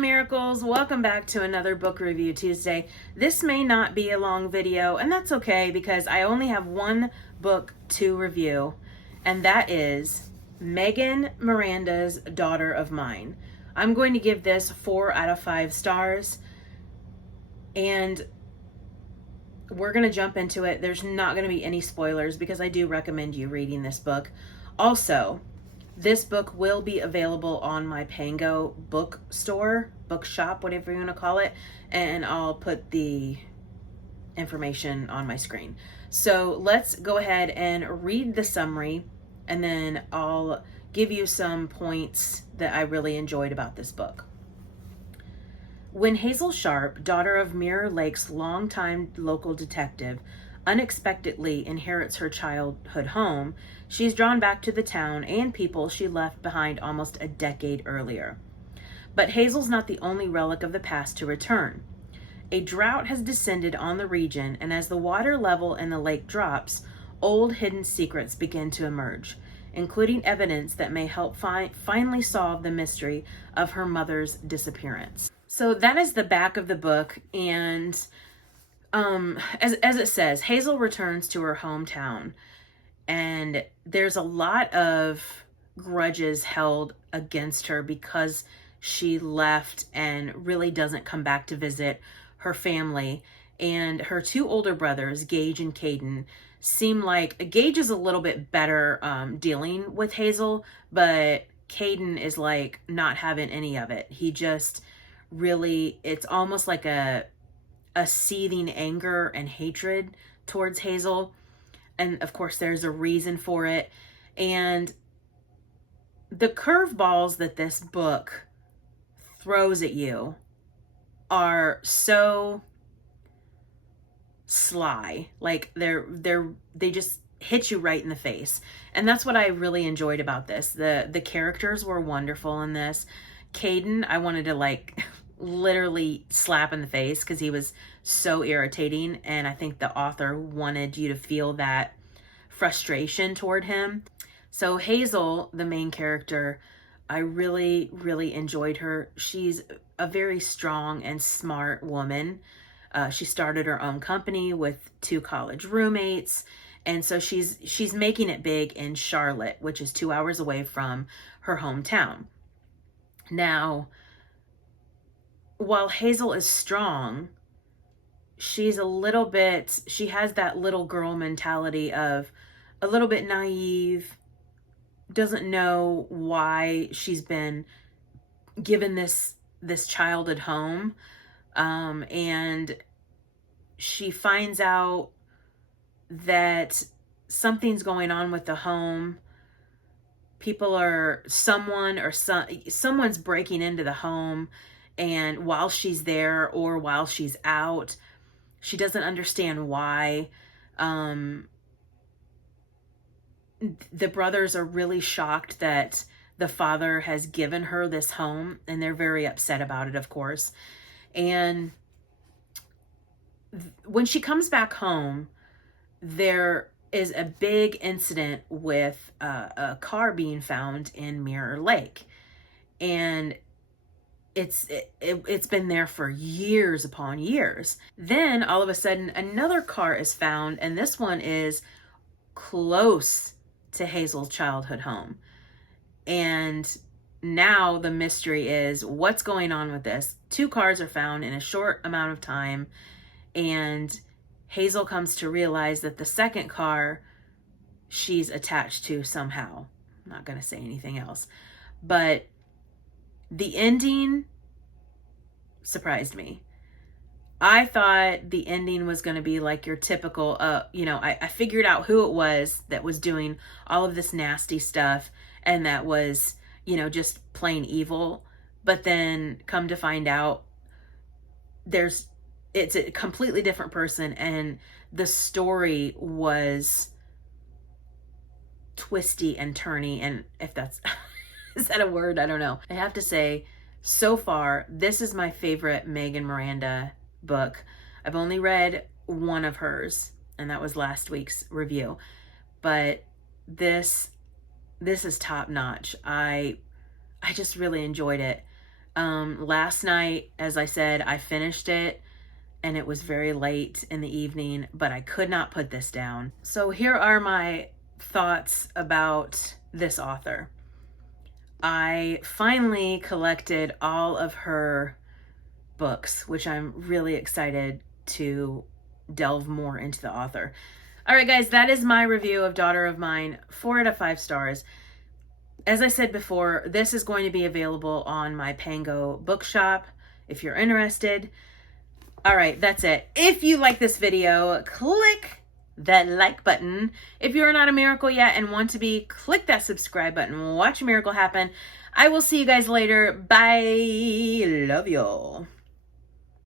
miracles, welcome back to another book review Tuesday. This may not be a long video, and that's okay because I only have one book to review, and that is Megan Miranda's Daughter of Mine. I'm going to give this 4 out of 5 stars, and we're going to jump into it. There's not going to be any spoilers because I do recommend you reading this book. Also, this book will be available on my Pango bookshop, whatever you want to call it, and I'll put the information on my screen. So let's go ahead and read the summary, and then I'll give you some points that I really enjoyed about this book. When Hazel Sharp, daughter of Mirror Lake's longtime local detective, unexpectedly inherits her childhood home, she's drawn back to the town and people she left behind almost a decade earlier. But Hazel's not the only relic of the past to return. A drought has descended on the region, and as the water level in the lake drops, old hidden secrets begin to emerge, including evidence that may help finally solve the mystery of her mother's disappearance. So that is the back of the book, and as it says, Hazel returns to her hometown, and there's a lot of grudges held against her because she left and really doesn't come back to visit her family. And her two older brothers, Gage and Caden, seem like Gage is a little bit better dealing with Hazel, but Caden is like not having any of it. He just really, it's almost like a seething anger and hatred towards Hazel. And of course, there's a reason for it. And the curveballs that this book throws at you are so sly. Like they just hit you right in the face. And that's what I really enjoyed about this. The characters were wonderful in this. Caden, I wanted to like literally slap in the face because he was so irritating, and I think the author wanted you to feel that frustration toward him. So Hazel, the main character, I really, really enjoyed her. She's a very strong and smart woman. She started her own company with 2 college roommates, and so she's making it big in Charlotte, which is 2 hours away from her hometown. Now, while Hazel is strong, she has that little girl mentality of a little bit naive, doesn't know why she's been given this childhood home. And she finds out that something's going on with the home. Someone's breaking into the home, and while she's there or while she's out, she doesn't understand why. The brothers are really shocked that the father has given her this home, and they're very upset about it, of course. And when she comes back home, there is a big incident with a car being found in Mirror Lake, and it's been there for years upon years. Then all of a sudden another car is found, and this one is close to Hazel's childhood home. And now the mystery is what's going on with this. 2 cars are found in a short amount of time, and Hazel comes to realize that the second car she's attached to somehow. I'm not going to say anything else. But the ending surprised me. I thought the ending was going to be like your typical, I figured out who it was that was doing all of this nasty stuff, and that was, just plain evil. But then come to find out it's a completely different person, and the story was twisty and turny. And if that's, is that a word? I don't know. I have to say, so far, this is my favorite Megan Miranda book. I've only read one of hers, and that was last week's review. But this is top notch. I just really enjoyed it. Last night, as I said, I finished it and it was very late in the evening, but I could not put this down. So here are my thoughts about this author. I finally collected all of her books, which I'm really excited to delve more into the author. All right, guys, that is my review of Daughter of Mine, 4 out of 5 stars. As I said before, this is going to be available on my Pango bookshop if you're interested. All right, that's it. If you like this video, click that like button. If you're not a miracle yet and want to be, click that subscribe button. Watch a miracle happen. I will see you guys later. Bye. Love y'all.